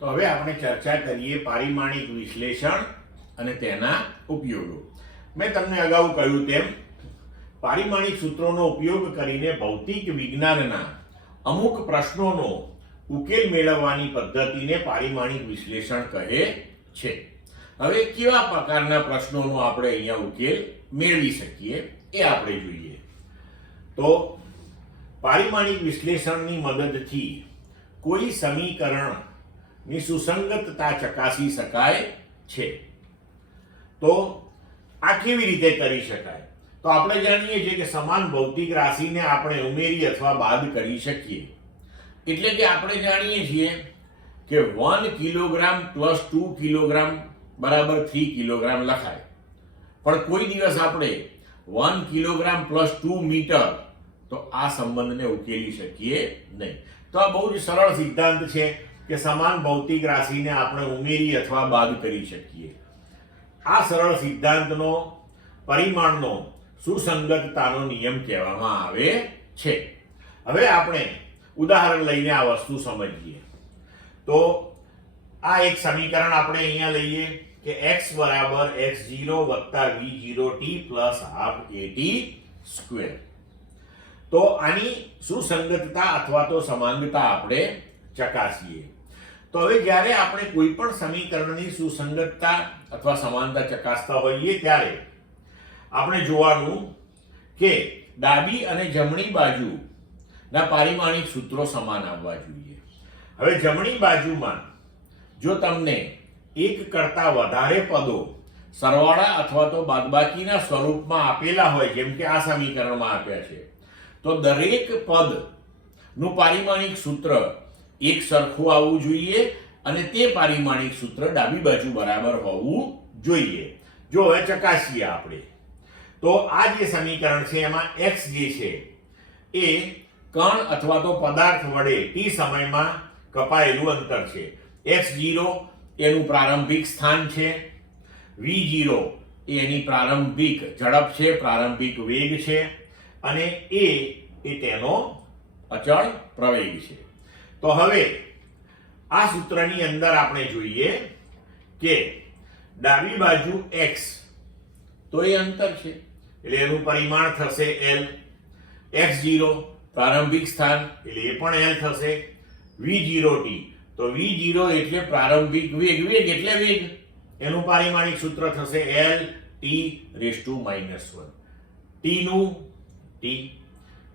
તો હવે આપણે ચર્ચા કરીએ પારિમાણિક વિશ્લેષણ અને તેના ઉપયોગો. મેં તમને અગાઉ કહ્યું તેમ પારિમાણિક સૂત્રોનો ઉપયોગ કરીને ભૌતિક વિજ્ઞાનના અમુક પ્રશ્નોનો ઉકેલ મેળવવાની પદ્ધતિને પારિમાણિક વિશ્લેષણ કહે છે. હવે કેવા પ્રકારના પ્રશ્નોનો આપણે અહીંયા ઉકેલ મેળવી શકીએ એ આપણે જોઈએ. તો પારિમાણિક વિશ્લેષણની મદદથી કોઈ સમીકરણની સુસંગતતા ચકાસી શકાય છે. તો આ કેવી રીતે કરી શકાય? તો આપણે જાણીએ છીએ કે સમાન ભૌતિક રાશિને આપણે ઉમેરી અથવા બાદ કરી શકીએ. એટલે કે આપણે જાણીએ છીએ કે 1 કિલોગ્રામ પ્લસ 2 કિલોગ્રામ બરાબર 3 કિલોગ્રામ લખાય, પણ કોઈ દિવસ આપણે 1 કિલોગ્રામ પ્લસ 2 મીટર તો આ સંબંધને ઉકેલી શકીએ નહીં. તો આ બહુ જ સરળ સિદ્ધાંત છે કે સમાન ભૌતિક રાશિને આપણે ઉમેરી અથવા બાદ કરી શકીએ. આ સરળ સિદ્ધાંતનો પરિમાણનો સુસંગતતાનો નિયમ કહેવામાં આવે છે. હવે આપણે ઉદાહરણ લઈને આ વસ્તુ સમજીએ. તો આ એક સમીકરણ આપણે અહીંયા લઈએ કે x બરાબર x0 વત્તા v0t પ્લસ હાફ at². તો આની સુસંગતતા અથવા તો સમાનતા આપણે ચકાસીએ. તો હવે જ્યારે આપણે કોઈ પણ સમીકરણની સુસંગતતા અથવા સમાનતા ચકાસતા હોઈએ ત્યારે આપણે જોવાનું કે ડાબી અને જમણી બાજુના પારિમાણિક સૂત્રો સમાન આવવા જોઈએ. હવે જમણી બાજુમાં જો તમને એક કરતા વધારે પદો સરવાળા અથવા તો બાદબાકીના સ્વરૂપમાં આપેલા હોય, જેમ કે આ સમીકરણમાં આપ્યા છે, તો દરેક પદનું પારિમાણિક સૂત્ર એક સરખું આવવું જોઈએ અને તે પારિમાણિક સૂત્ર ડાબી બાજુ બરાબર હોવું જોઈએ. જો હવે ચકાસીએ આપણે, તો આ જે સમીકરણ છે એમાં x જે છે એ કણ અથવા તો પદાર્થ વડે t સમયમાં કપાયેલું અંતર છે. x0 એનું પ્રારંભિક સ્થાન છે, v0 એ એની પ્રારંભિક ઝડપ છે, પ્રારંભિક વેગ છે, અને a એ તેનો અચળ પ્રવેગ છે. તો હવે આ સૂત્રની અંદર આપણે જોઈએ કે ડાબી બાજુ x તો એ અંતર છે એટલે એનું પરિમાણ થશે l. x0 પ્રારંભિક સ્થાન એટલે એ પણ l થશે. v0t તો v0 એટલે પ્રારંભિક વેગ, વેગ એટલે વેગ, એનું પારિમાણિક સૂત્ર થશે l t⁻⁻1. t નું t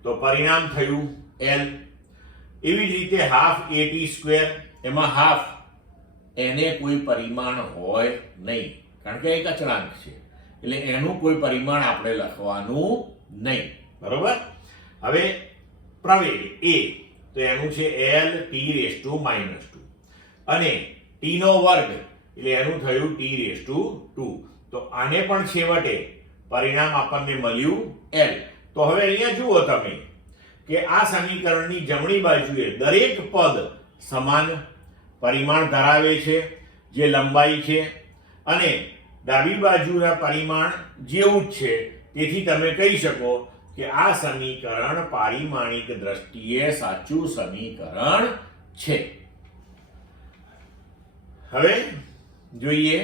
તો પરિણામ થયું l. એવી જ રીતે હાફ at², એમાં હાફ એને કોઈ પરિમાણ હોય નહીં કારણ કે એક અચળાંક છે એટલે એનું કોઈ પરિમાણ આપણે લખવાનું નહીં. બરોબર? હવે પ્રવેગ a તો એનું છે l t⁻², અને t નો વર્ગ એટલે એનું થયું t⁻². તો આને પણ છેવટે પરિણામ આપણને મળ્યું l. તો હવે અહીંયા જુઓ તમે કે આ સમીકરણની જમણી બાજુએ દરેક પદ સમાન પરિમાણ ધરાવે છે જે લંબાઈ છે, અને ડાબી બાજુના પરિમાણ જેવું જ છે. તેથી તમે કહી શકો કે આ સમીકરણ પારિમાણિક દ્રષ્ટિએ સાચું સમીકરણ છે. હવે જોઈએ